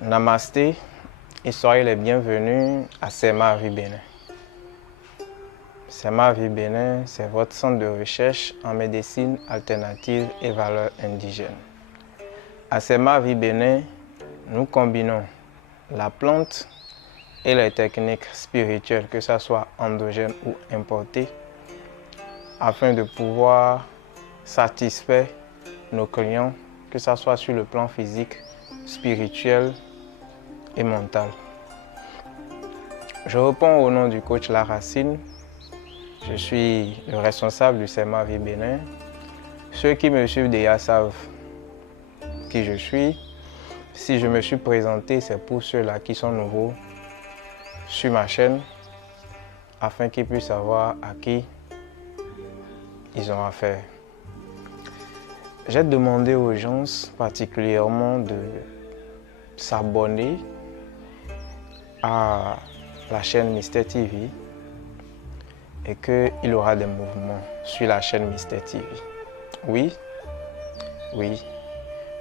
Namasté et soyez les bienvenus à Sema Vie Bénin. Sema Vie Bénin, c'est votre centre de recherche en médecine alternative et valeurs indigènes. À Sema Vie Bénin, nous combinons la plante et les techniques spirituelles, que ce soit endogènes ou importées, afin de pouvoir satisfaire nos clients, que ce soit sur le plan physique, spirituel et mental. Je réponds au nom du coach La Racine. Je suis le responsable du Sema Vie Bénin. Ceux qui me suivent déjà savent qui je suis. Si je me suis présenté, c'est pour ceux-là qui sont nouveaux sur ma chaîne, afin qu'ils puissent savoir à qui ils ont affaire. J'ai demandé aux gens particulièrement de s'abonner à la chaîne Mister TV et qu'il y aura des mouvements sur la chaîne Mister TV. Oui,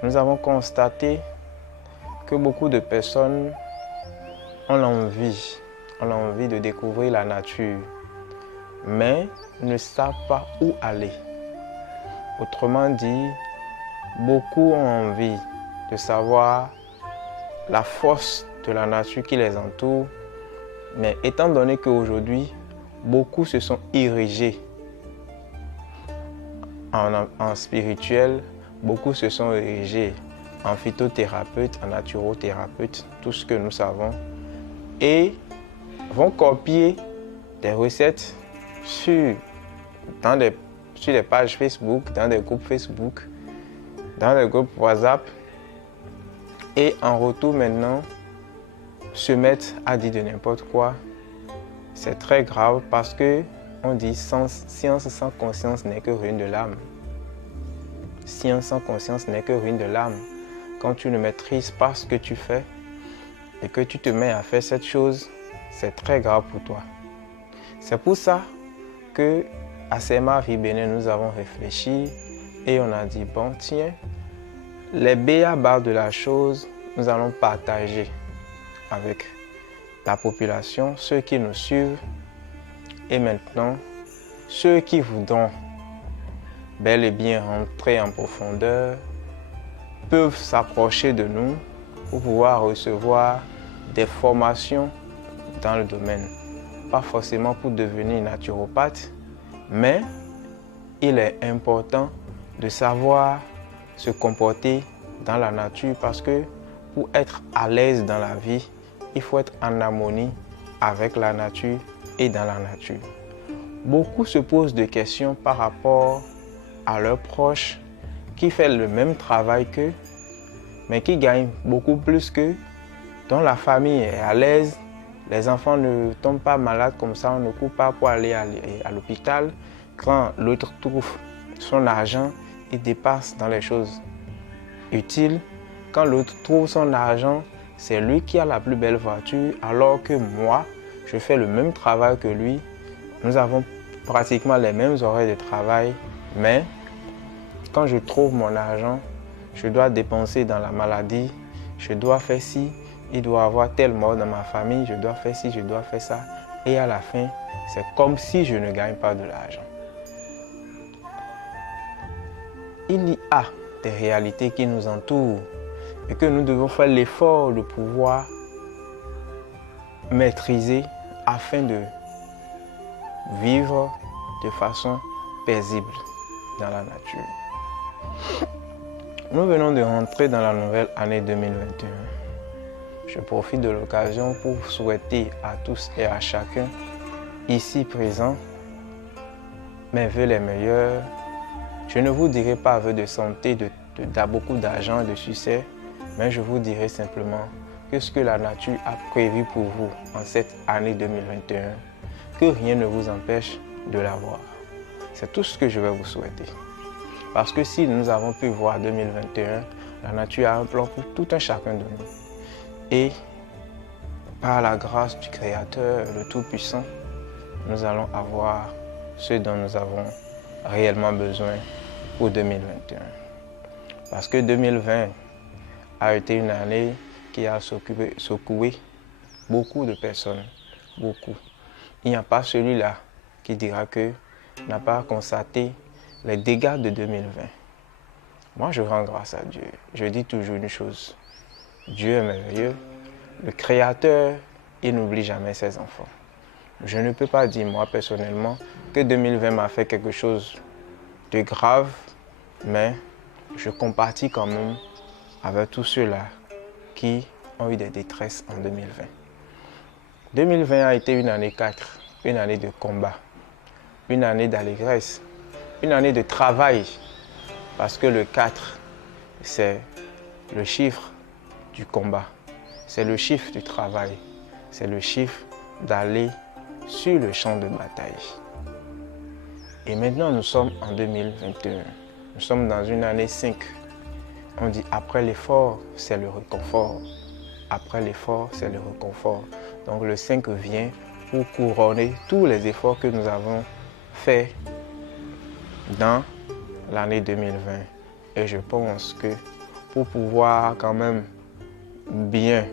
nous avons constaté que beaucoup de personnes ont l'envie de découvrir la nature, mais ne savent pas où aller. Autrement dit, beaucoup ont envie de savoir la force de la nature qui les entoure, mais étant donné qu'aujourd'hui, beaucoup se sont érigés en spirituel, beaucoup se sont érigés en phytothérapeute, en naturothérapeute, tout ce que nous savons, et vont copier des recettes sur les pages Facebook, dans des groupes Facebook, dans des groupes WhatsApp, et en retour maintenant se mettent à dire de n'importe quoi. C'est très grave parce que on dit science sans conscience n'est que ruine de l'âme. Science sans conscience n'est que ruine de l'âme. Quand tu ne maîtrises pas ce que tu fais et que tu te mets à faire cette chose, c'est très grave pour toi. C'est pour ça que à Sema Vie Bénin, nous avons réfléchi et on a dit, bon tiens, les b.a.-ba de la chose, nous allons partager avec la population, ceux qui nous suivent, et maintenant, ceux qui voudront bel et bien rentrer en profondeur peuvent s'approcher de nous pour pouvoir recevoir des formations dans le domaine. Pas forcément pour devenir naturopathe, mais il est important de savoir se comporter dans la nature parce que pour être à l'aise dans la vie, il faut être en harmonie avec la nature et dans la nature. Beaucoup se posent des questions par rapport à leurs proches qui font le même travail qu'eux, mais qui gagnent beaucoup plus qu'eux, dont la famille est à l'aise, les enfants ne tombent pas malades comme ça, on ne court pas pour aller à l'hôpital. Quand l'autre trouve son argent, il dépasse dans les choses utiles. Quand l'autre trouve son argent, c'est lui qui a la plus belle voiture, alors que moi, je fais le même travail que lui. Nous avons pratiquement les mêmes horaires de travail, mais quand je trouve mon argent, je dois dépenser dans la maladie, je dois faire ci, il doit y avoir tel mort dans ma famille, je dois faire ci, je dois faire ça. Et à la fin, c'est comme si je ne gagne pas de l'argent. Il y a des réalités qui nous entourent et que nous devons faire l'effort de pouvoir maîtriser afin de vivre de façon paisible dans la nature. Nous venons de rentrer dans la nouvelle année 2021. Je profite de l'occasion pour souhaiter à tous et à chacun ici présent mes vœux les meilleurs. Je ne vous dirai pas vœux de santé, de beaucoup d'argent, de succès, mais je vous dirai simplement que ce que la nature a prévu pour vous en cette année 2021, que rien ne vous empêche de l'avoir. C'est tout ce que je vais vous souhaiter. Parce que si nous avons pu voir 2021, la nature a un plan pour tout un chacun de nous. Et par la grâce du Créateur, le Tout-Puissant, nous allons avoir ce dont nous avons réellement besoin pour 2021. Parce que 2020 a été une année qui a secoué beaucoup de personnes, beaucoup. Il n'y a pas celui-là qui dira que n'a pas constaté les dégâts de 2020. Moi, je rends grâce à Dieu. Je dis toujours une chose. Dieu est merveilleux. Le Créateur, il n'oublie jamais ses enfants. Je ne peux pas dire, moi, personnellement, que 2020 m'a fait quelque chose de grave, mais je compatis quand même avec tous ceux-là qui ont eu des détresses en 2020. 2020 a été une année 4, une année de combat, une année d'allégresse, une année de travail, parce que le 4, c'est le chiffre du combat, c'est le chiffre du travail, c'est le chiffre d'aller sur le champ de bataille. Et maintenant, nous sommes en 2021. Nous sommes dans une année 5. On dit après l'effort, c'est le réconfort. Après l'effort, c'est le réconfort. Donc le 5 vient pour couronner tous les efforts que nous avons faits dans l'année 2020. Et je pense que pour pouvoir quand même bien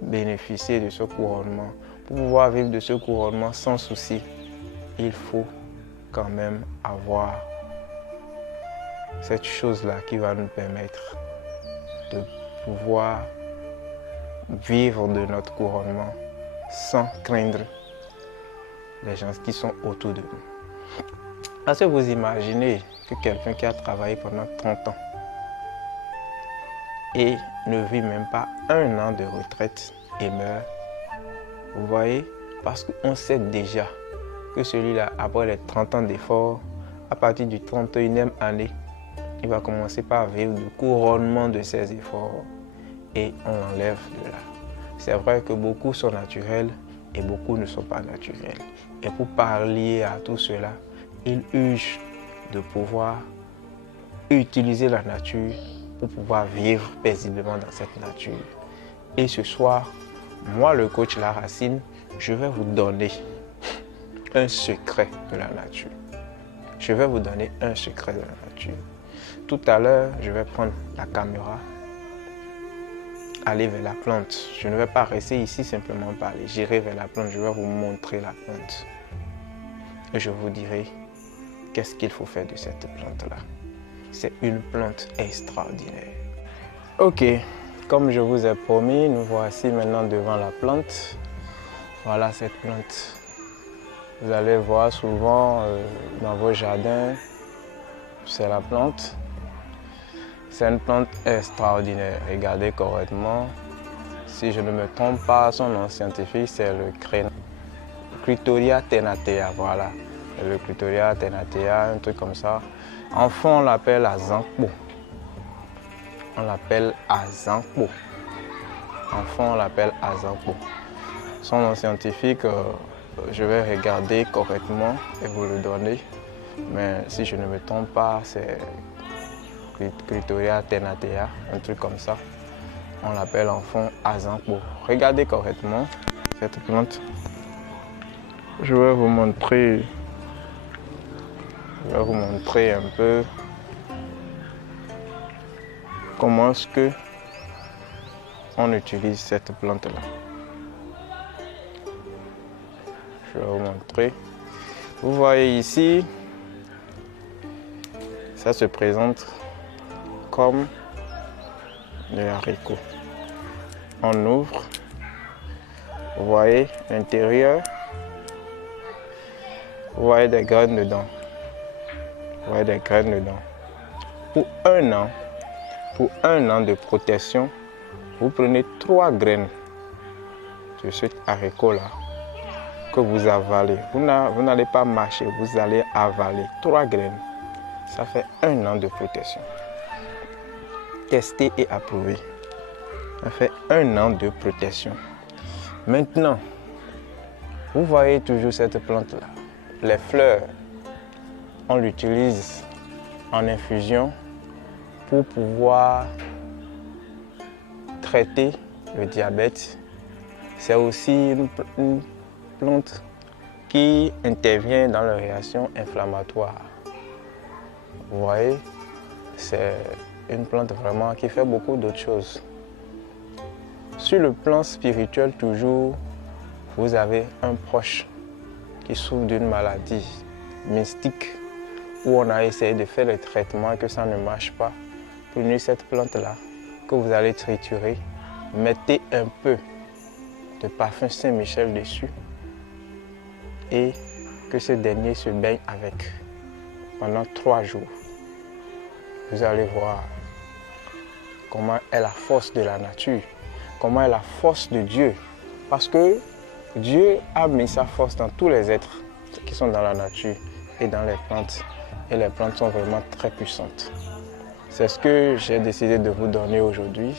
bénéficier de ce couronnement, pour pouvoir vivre de ce couronnement sans souci, il faut quand même avoir cette chose-là qui va nous permettre de pouvoir vivre de notre couronnement sans craindre les gens qui sont autour de nous. Est-ce que vous imaginez que quelqu'un qui a travaillé pendant 30 ans et ne vit même pas 1 an de retraite et meurt? Vous voyez? Parce qu'on sait déjà que celui-là, après les 30 ans d'efforts, à partir du 31e année, il va commencer par vivre le couronnement de ses efforts et on l'enlève de là. C'est vrai que beaucoup sont naturels et beaucoup ne sont pas naturels. Et pour pallier à tout cela, il urge de pouvoir utiliser la nature pour pouvoir vivre paisiblement dans cette nature. Et ce soir, moi, le coach La Racine, je vais vous donner un secret de la nature. Je vais vous donner un secret de la nature. Tout à l'heure, je vais prendre la caméra, aller vers la plante. Je ne vais pas rester ici simplement parler. J'irai vers la plante, je vais vous montrer la plante. Et je vous dirai qu'est-ce qu'il faut faire de cette plante-là. C'est une plante extraordinaire. Ok, comme je vous ai promis, nous voici maintenant devant la plante. Voilà cette plante. Vous allez voir souvent dans vos jardins, c'est la plante. C'est une plante extraordinaire. Regardez correctement. Si je ne me trompe pas, son nom scientifique, c'est le Clitoria ternatea. Voilà, le Clitoria ternatea, un truc comme ça. En fond, on l'appelle Azanpo. On l'appelle Azanpo. En fond, on l'appelle Azanpo. Son nom scientifique, je vais regarder correctement et vous le donner. Mais si je ne me trompe pas, c'est Clitoria ternatea, un truc comme ça. On l'appelle en fond Azanpo. Regardez correctement cette plante. Je vais vous montrer un peu comment est-ce que on utilise cette plante-là. Je vais vous montrer. Vous voyez ici, ça se présente comme des haricots. On ouvre, vous voyez l'intérieur, vous voyez des graines dedans. Vous voyez des graines dedans. Pour un an de protection, vous prenez 3 graines de cet haricot-là que vous avalez. Vous n'allez pas mâcher, vous allez avaler 3 graines. Ça fait 1 an de protection. Testé et approuvé. Ça fait 1 an de protection. Maintenant, vous voyez toujours cette plante-là. Les fleurs, on l'utilise en infusion pour pouvoir traiter le diabète. C'est aussi une plante qui intervient dans la réaction inflammatoire. Vous voyez, c'est une plante vraiment qui fait beaucoup d'autres choses. Sur le plan spirituel, toujours, vous avez un proche qui souffre d'une maladie mystique où on a essayé de faire des traitements et que ça ne marche pas. Prenez cette plante-là que vous allez triturer, mettez un peu de parfum Saint-Michel dessus et que ce dernier se baigne avec pendant 3 jours. Vous allez voir comment est la force de la nature, comment est la force de Dieu. Parce que Dieu a mis sa force dans tous les êtres qui sont dans la nature et dans les plantes. Et les plantes sont vraiment très puissantes. C'est ce que j'ai décidé de vous donner aujourd'hui.